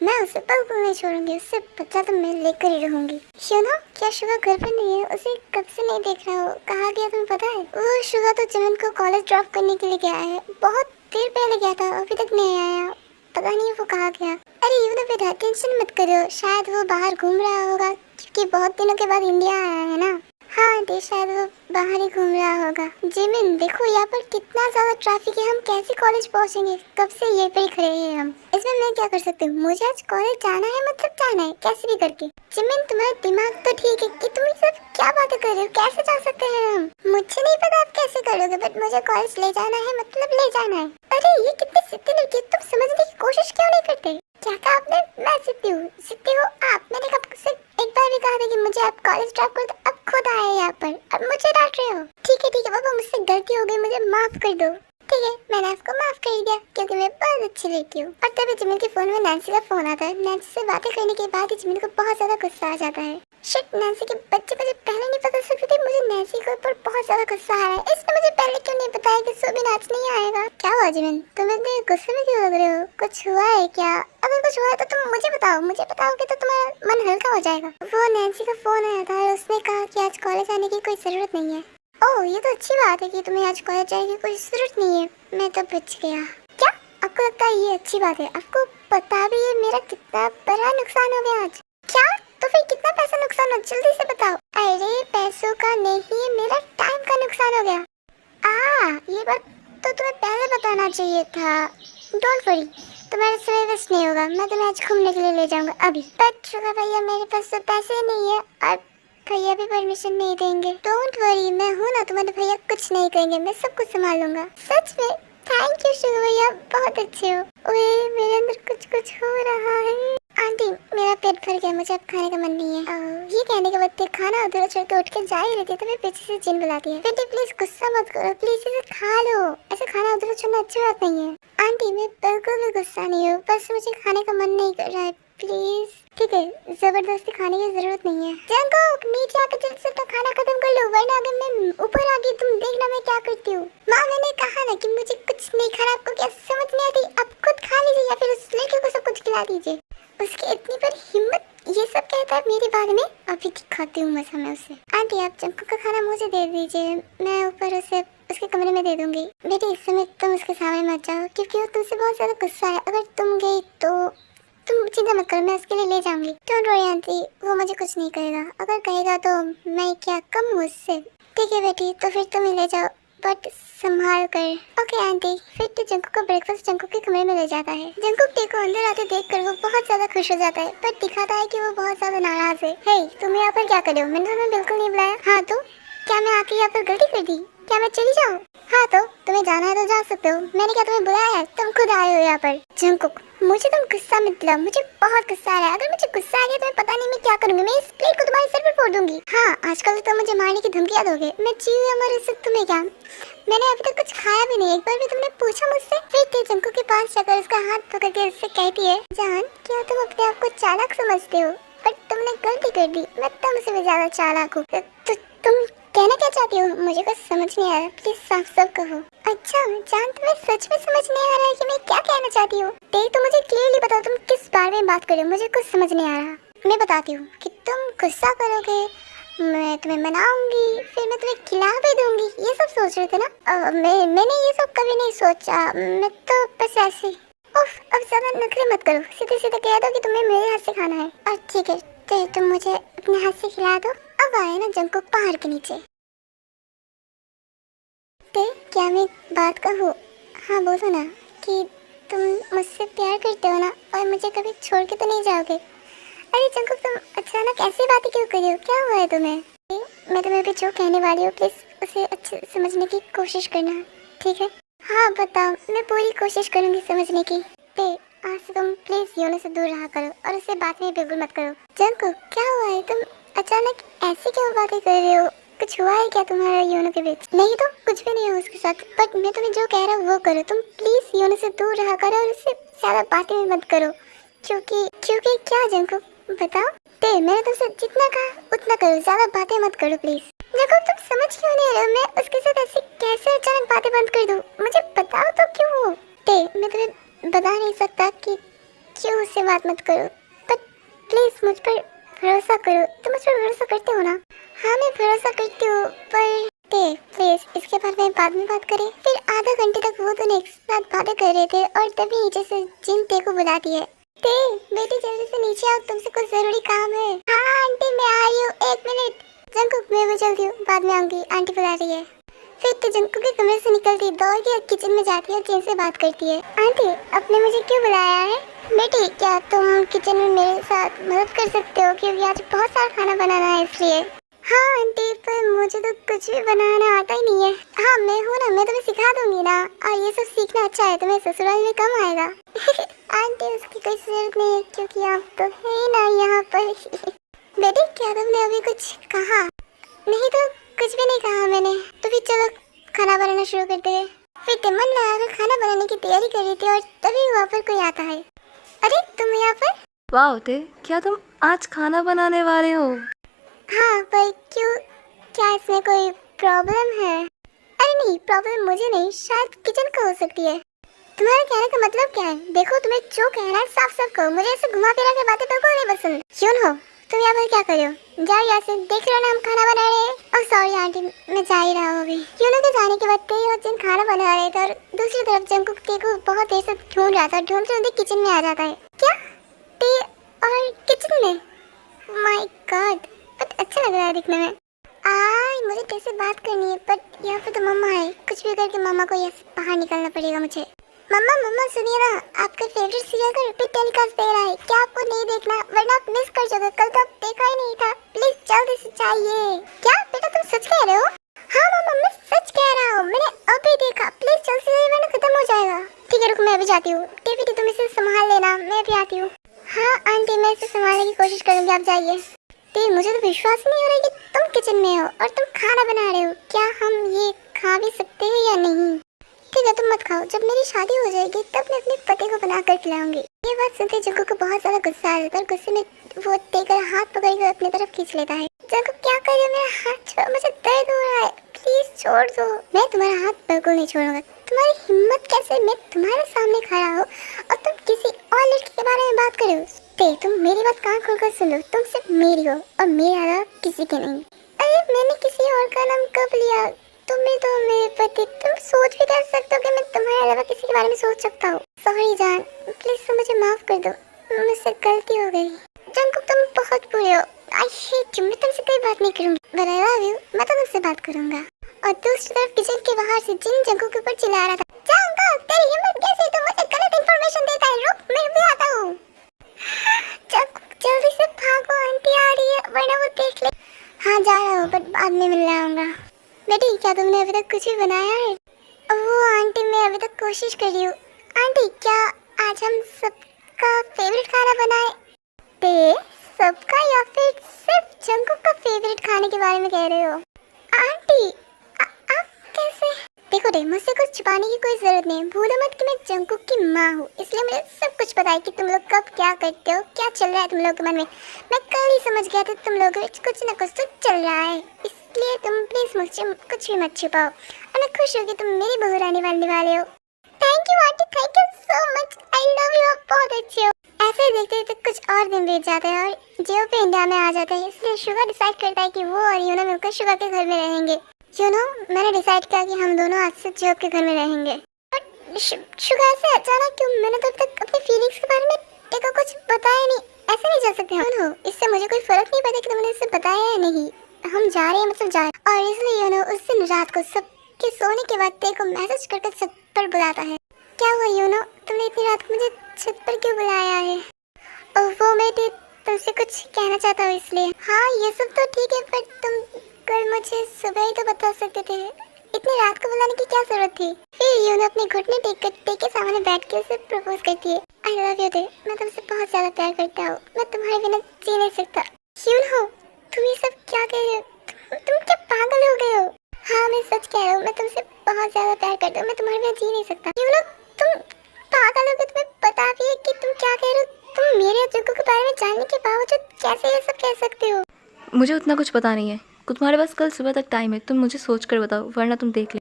मैं उसे बिल्कुल नहीं छोड़ूंगी, उससे बदला तो मैं लेकर ही रहूंगी। शुनो, क्या शुगा घर पर नहीं है? उसे कब से नहीं देख रहा हो, कहाँ गया तुम्हें पता है? वो शुगा तो जिमिन को कॉलेज ड्रॉप करने के लिए गया है, बहुत देर पहले गया था, अभी तक नहीं आया, पता नहीं वो कहाँ गया। अरे यू तो बेटा टेंशन मत करो, शायद वो बाहर घूम रहा होगा, क्योंकि बहुत दिनों के बाद इंडिया आया है ना। हाँ आंटी, शायद वो बाहर ही घूम रहा होगा। जिमिन देखो यहाँ पर कितना ज्यादा ट्रैफिक है, हम कैसे कॉलेज पहुँचेंगे? कब से ये पे ही खड़े हैं हम। इसमें मैं क्या कर सकती हूँ? मुझे आज कॉलेज जाना है, मतलब जाना है कैसे भी करके। जिमिन तुम्हारा दिमाग तो ठीक है कि तुम ये सब क्या बातें कर रहे हो? कैसे जा सकते हैं हम? मुझे नहीं पता आप कैसे करोगे, बट मुझे कॉलेज ले जाना है, मतलब ले जाना है। अरे ये कितनी सिद्धि लड़की, तुम समझने की कोशिश क्यों नहीं करते? क्या कहा आपने? मैं सिद्धि हूँ? सिद्धि हो आप? मैंने कब से एक बार भी कहा था कि मुझे आप कॉलेज ड्रॉप कर दो, अब खुद आए यहाँ पर, अब मुझे डांट रहे हो। ठीक है पापा, मुझसे गलती हो गई, मुझे माफ कर दो। ठीक है, मैंने आपको माफ कर दिया क्योंकि मैं बहुत अच्छी लड़की हूँ। और तभी जिमिन के फोन में नैन्सी का फोन आता है। नैन्सी से बातें करने के बाद ही जिमिन को बहुत ज्यादा गुस्सा आ जाता है। शिट, नैन्सी के बच्चे मुझे पहले नहीं पता सकते थे, मुझे नैन्सी के ऊपर बहुत ज्यादा गुस्सा आ रहा है। इसने मुझे पहले क्यों नहीं बताया कि सुबह आज नहीं आएगा? क्या हुआ जिमिन, तुम इतने गुस्से में क्यों लग रहे हो? कुछ हुआ है क्या? अगर कुछ हुआ है तो तुम मुझे बताओ, मुझे बताओगे तो तुम्हारा मन हल्का हो जाएगा। वो नैन्सी का फोन आया था और उसने कहा कि आज कॉलेज आने की कोई जरूरत नहीं है। ओह ये तो अच्छी बात है कि तुम्हें आज कॉलेज जाने की कोई जरूरत नहीं है, मैं तो बच गया। क्या आपको लगता है ये अच्छी बात है? आपको पता भी है मेरा कितना बड़ा नुकसान हो गया आज? क्या? तो फिर कितना पैसा नुकसान हो, जल्दी से बताओ। अरे पैसों का नहीं, मेरा टाइम का नुकसान हो गया। ये बात तो तुम्हें पहले बताना चाहिए था। डोंट वरी, तुम्हारा समय वेस्ट नहीं होगा, मैं तुम्हें आज घूमने के लिए ले जाऊंगा अभी। बट शुगर भैया मेरे पास तो पैसे नहीं है और भैया भी परमिशन नहीं देंगे। डोंट वरी, मैं हूँ ना, तुम्हारे भैया कुछ नहीं करेंगे, मैं सब कुछ संभाल लूंगा। सच में? थैंक यू शुगर भैया, बहुत अच्छे हो। ओए मेरे अंदर कुछ कुछ हो रहा है। आंटी मेरा पेट भर गया, मुझे अब खाने का मन नहीं है। ये कहने के बाद खाना अधूरा छोड़ के उठ के जा ही रही थी, तो मैं पीछे से जिन बुलाती है। बेटी प्लीज गुस्सा मत करो, प्लीज इसे खा लो, ऐसे खाना अधूरा छोड़ना अच्छी बात नहीं है। आंटी मैं बिल्कुल भी गुस्सा नहीं हूँ, बस मुझे खाने का मन नहीं कर रहा है, प्लीज। ठीक है, जबरदस्ती खाने की जरूरत नहीं है। जंकुक नीचे आकर जल्द से अपना खाना खत्म कर लो, वरना अगर मैं ऊपर आ गई तुम देखना मैं क्या करती हूँ। माँ मैंने कहा ना कि मुझे कुछ नहीं खाना, आपको क्या समझ नहीं आती? आप खुद खा लीजिए या फिर उस लड़के को सब कुछ खिला दीजिए। उसकी इतनी बड़ी हिम्मत, ये सब कहता है मेरे बारे में। अभी दिखाती हूँ मजा मैं उसे। आंटी आप जंकुक का खाना मुझे दे दीजिए, मैं ऊपर उसे उसके कमरे में दे दूंगी। बेटी इस समय तुम उसके सामने मत जाओ क्योंकि वो तुमसे बहुत ज्यादा गुस्सा है। अगर तुम गई तो तुम चिंता मत करो, मैं उसके लिए ले जाऊंगी। डोंट वरी आंटी, वो मुझे कुछ नहीं कहेगा, अगर कहेगा तो मैं क्या कम हूँ उससे। ठीक है बेटी, तो फिर तुम ही ले जाओ, बट संभाल कर। Okay aunty. फिर तो जंकुक को ब्रेकफास्ट जंकुक के कमरे में ले जाता है। जंकुक टे को अंदर आते देखकर वो बहुत ज्यादा खुश हो जाता है, पर दिखाता है कि वो बहुत ज्यादा नाराज है। हे तुम यहाँ पर क्या कर रहे हो? मैंने तुम्हें बिल्कुल नहीं बुलाया। हाँ तो क्या मैं आके यहाँ पर गलती कर दी? क्या मैं चली जाऊँ? हाँ तो तुम्हें जाना है तो जा सकते हो, मैंने क्या तुम्हें बुलाया है? तुम खुद आए हो यहाँ पर। जंकुक मुझे तुम गुस्सा मत दिलाओ, मुझे बहुत गुस्सा आ रहा है। अगर मुझे गुस्सा आ गया तो मैं पता नहीं मैं क्या करूंगी, मैं इस प्लेट को तुम्हारे सर पर फोड़ दूंगी। हाँ आजकल तो मुझे मारने की धमकियां दोगे, मैं जीव या मर इससे तुम्हें क्या? मैंने अभी तक कुछ खाया भी नहीं, एक बार भी तुमने पूछा मुझसे? फिर ते जंकुक के पास जाकर उसका हाथ पकड़ के उससे कहती है, जान क्या तुम अपने आप को चालाक समझते हो? पर तुमने गलती कर दी, मैं तुमसे भी ज्यादा चालाक हूँ। तो तुम कहना क्या चाहती हो? मुझे कुछ समझ नहीं आ रहा, प्लीज साफ साफ कहो। अच्छा जान, तुम्हें सच में समझ नहीं आ रहा है कि मैं क्या कहना चाहती हूँ? तो मुझे क्लियरली बताओ तुम किस बारे में बात कर रहे हो, मुझे कुछ समझ नहीं आ रहा। मैं बताती हूँ कि तुम गुस्सा करोगे, मैं तुम्हें मनाऊंगी, फिर मैं तुम्हें खिला भी दूंगी, ये सब सोच रहे थे ना? मैंने ये सब कभी नहीं सोचा, मैं तो बस ऐसे। उफ, अब ज्यादा नखरे मत करो, सीधे सीधे कह दो कि तुम्हें मेरे हाथ से खाना है। और ठीक है, तो तुम मुझे अपने हाथ से खिला दो। अब आए ना जंकुक पहाड़ के नीचे। ते क्या मैं बात कहूँ? हाँ बोलो ना कि तुम मुझसे प्यार करते हो ना, और मुझे कभी छोड़ के तो नहीं जाओगे? अरे जंकुक तुम अचानक ऐसी बातें क्यों कर रही हो, क्या हुआ है तुम्हें? मैं तुम्हें अभी जो कहने वाली हूँ प्लीज उसे अच्छे से समझने की कोशिश करना, ठीक है? हाँ बताओ, मैं पूरी कोशिश करूँगी समझने की। ते आज से तुम प्लीज योनो से दूर रहा करो और उससे बात में बिल्कुल मत करो। जंकुक क्या हुआ है, तुम अचानक ऐसी क्यों बातें कर रहे हो? कुछ हुआ है क्या तुम्हारा योनो के बीच? नहीं तो कुछ भी नहीं है उसके साथ, बट मैं तुम्हें जो कह रहा हूँ वो करो। तुम प्लीज योनो से दूर रहा करो और उससे ज्यादा बातें मत करो। क्योंकि क्या जंकुक बताओ? ते मैंने तुमसे जितना कहा उतना करो, ज्यादा बातें मत करो प्लीज। जंकुक तुम समझ क्यों नहीं रहे हो, मैं उसके साथ ऐसे कैसे अचानक बातें बंद कर दूं? मुझे बताओ तो क्यों? ते मैं तुम्हें बता नहीं सकता कि क्यों उससे बात मत करो, बट प्लीज मुझ पर भरोसा करो। तुम मुझ पर भरोसा करते हो ना? हाँ मैं भरोसा करती हूँ, पर प्लीज इसके बारे में बाद में बात करें। फिर आधा घंटे तक वो दोनों एक साथ बातें कर रहे थे और तभी नीचे से जिन ते को बुलाती है। ते बेटी जल्दी से नीचे आओ, तुमसे कुछ जरूरी काम है। हाँ आंटी मैं आ रही हूँ, 1 मिनट। जंकुक मैं भी चलती हूँ, बाद में आऊंगी, आंटी बुला रही है। फिर तो जंकुक के कमरे से निकलती दौड़ के किचन में जाती है और जिन से बात करती है। आंटी आपने मुझे क्यों बुलाया है? बेटी क्या तुम किचन में मेरे साथ मदद कर सकते हो, क्योंकि आज बहुत सारा खाना बनाना है इसलिए। हाँ आंटी पर मुझे तो कुछ भी बनाना आता ही नहीं है। हाँ मैं हूँ ना, मैं तुम्हें सिखा दूंगी ना, और ये सब सीखना अच्छा है, तुम्हें ससुराल में कम आएगा। आंटी उसकी कोई जरूरत नहीं है, क्योंकि आप तो है ही ना यहाँ पर। बेटी क्या तुमने अभी कुछ कहा? नहीं तो कुछ भी नहीं कहा मैंने। तो फिर चलो खाना बनाना शुरू करते हैं। फिर तिमन लगाकर खाना बनाने की तैयारी कर रही थी और तभी वहाँ पर कोई आता है। अरे तुम यहाँ पर? वाह ते, क्या तुम आज खाना बनाने वाले हो? हाँ पर क्यों, क्या इसमें कोई प्रॉब्लम है? अरे नहीं, प्रॉब्लम मुझे नहीं, शायद किचन को हो सकती है। तुम्हारे कहने का मतलब क्या है? देखो तुम्हें जो कहना है साफ साफ कहो, मुझे ऐसे घुमा फिरा के बातें बिल्कुल नहीं पसंद। क्यों हो तुम यहाँ पर क्या कर रहे हो? जाओ यहाँ से, देख रहे हो ना हम खाना बना रहे हैं। ओह सॉरी आंटी, मैं जा ही रहा हूँ अभी। क्यों के जाने के बाद ते और जिन खाना बना रहे थे और दूसरी तरफ जंकुक ते को बहुत देर से ढूंढ रहा था, ढूंढते ढूंढते किचन में आ जाता है। क्या ते और किचन में? माय गॉड, बट अच्छा लग रहा है दिखने में। मुझे कैसे बात करनी है, पर यहाँ पे तो मम्मा है, कुछ भी करके मम्मा को यहाँ से बाहर निकलना पड़ेगा मुझे। मम्मा मम्मा सुनिए ना, आपका फेवरेट सीरियल का रिपीट टेलीकास्ट दे रहा है, क्या आपको नहीं देखना? वरना आप मिस कर जाओगे, कल तो आप देखा ही नहीं था। प्लीज जल्दी से चाहिए। क्या बेटा तुम सच कह रहे हो? हाँ मम्मा मैं सच कह रहा हूँ, मैंने अभी देखा। प्लीज जल्दी से, वरना खत्म हो जाएगा। ठीक है रुक, मैं अभी जाती हूँ। टीवी तुम इसे संभाल लेना, मैं भी आती हूँ। हाँ आंटी मैं इसे संभालने की कोशिश करूंगी, आप जाइए। मुझे तो विश्वास नहीं हो रहा है कि तुम किचन में हो और तुम खाना बना रहे हो। क्या हम ये खा भी सकते हैं या नहीं? ठीक है तुम मत खाओ, जब मेरी शादी हो जाएगी तब मैं अपने पति को बना कर खिलाऊंगी। ये बात सुनते जग्गू को बहुत ज्यादा गुस्सा आ जाता है और गुस्से में वो तेकर हाथ पकड़कर अपनी तरफ खींच लेता है। जग्गू क्या कर रहे हो? मेरा हाथ छोड़ो, मुझे दर्द हो रहा है, प्लीज छोड़ दो। मैं तुम्हारा हाथ बिल्कुल नहीं छोड़ूंगा। तुम्हारी हिम्मत कैसे, मैं तुम्हारे सामने खड़ा हूँ और तुम किसी और लड़की के बारे में बात कर रहे हो? तुम मेरी बात कान खोलकर सुन लो, तुम सिर्फ मेरी हो और मेरे अलावा किसी के नहीं। अरे मैंने किसी और का नाम कब लिया? तुम्हें तो मेरे पति, तुम सोच भी कर सकते हो कि मैं तुम्हारे अलावा किसी के बारे में सोच सकता हूँ? सॉरी जान, प्लीज तुम मुझे माफ कर दो, मुझसे गलती हो गई। जंकुक तुम बहुत बुरे हो, आई हेट यू। मैं तुमसे कोई बात नहीं करूंगी, बट आई लव यू, मैं तो तुमसे बात करूंगा। और दूसरी तरफ किचन के बाहर से जिन जंकुक के ऊपर चिल्ला रहा था, जंकुक तेरी हिम्मत कैसे, तुम मुझे गलत इंफॉर्मेशन देता है, रुक मैं भी आता हूँ। जल्दी से भागो, आंटी आ रही है, वरना वो देख ले। हाँ जा रहा हूँ, बट बाद में मिलने आऊंगा। बेटी क्या तुमने अभी तक कुछ भी बनाया है? वो आंटी मैं अभी तक कोशिश कर रही हूँ। आंटी क्या आज हम सबका फेवरेट खाना बनाए? सबका या फिर सिर्फ जंकुक का फेवरेट खाने के बारे में कह रहे हो? आंटी आप कैसे? देखो मुझसे कुछ छुपाने की कोई जरूरत नहीं। भूलो मत कि मैं जंकुक की माँ हूँ, इसलिए मुझे सब कुछ पता है कि तुम लोग कब क्या करते हो, क्या चल रहा है तुम लोग के मन में। मैं कल ही समझ गया था तुम लोगों में कुछ ना कुछ तो चल रहा है, इसलिए तुम प्लीज मुझसे कुछ भी मत छुपाओ। और मैं खुश हूँ कि तुम मेरी बहू रहने वाले हो। Thank you aunty, thank you so much, I love you, आप बहुत अच्छे हो। ऐसे ही देखते देखते कुछ और दिन बीत जाते हैं और जियो पे इंडिया में आ जाते हैं। इसलिए शुगा डिसाइड करता है कि वो और यूना मिलकर शुगा के घर में रहेंगे। मैंने डिसाइड किया कि हम दोनों आज से जियो के घर में रहेंगे। शुगा ऐसे अचानक क्यों? मैंने तो अब तक अपनी फीलिंग्स के बारे में टेको कुछ बताया नहीं, ऐसे नहीं जा सकते। इससे मुझे कोई फर्क नहीं पड़ता कि तुमने इससे बताया या नहीं। हम जा रहे हैं मतलब जा रहे, और इसलिए उस दिन रात को सबके सोने के बाद तेरे को मैसेज करके छत पर बुलाता है। क्या हुआ तुमने इतनी रात को मुझे छत पर क्यों बुलाया है? वो मैं तुमसे कुछ कहना चाहता हूँ इसलिए। हाँ ये सब तो ठीक है, पर तुम कल मुझे सुबह ही तो बता सकते थे, इतनी रात को बुलाने की क्या जरूरत थी? फिर अपने घुटने टेक के सामने बैठ के उसे प्रपोज करती है। आई लव यू, मैं तुमसे बहुत ज्यादा प्यार करता हूँ, मैं तुम्हारे बिना जी नहीं सकता। तुम ये सब क्या कह रहे हो? तुम क्या पागल हो गए हो? हाँ मैं सच कह रहा हूँ, मैं तुमसे बहुत ज्यादा प्यार करता हूँ, मैं तुम्हारे बिना जी नहीं सकता। तुम पागल हो गए, तुम्हें पता भी है कि तुम क्या कह रहे हो? तुम मेरे जग्गू के बारे में जानने के बावजूद कैसे ये सब कह सकते हो? मुझे उतना कुछ पता नहीं है, तुम्हारे पास कल सुबह तक टाइम है, तुम मुझे सोच कर बताओ, वरना तुम देख ले।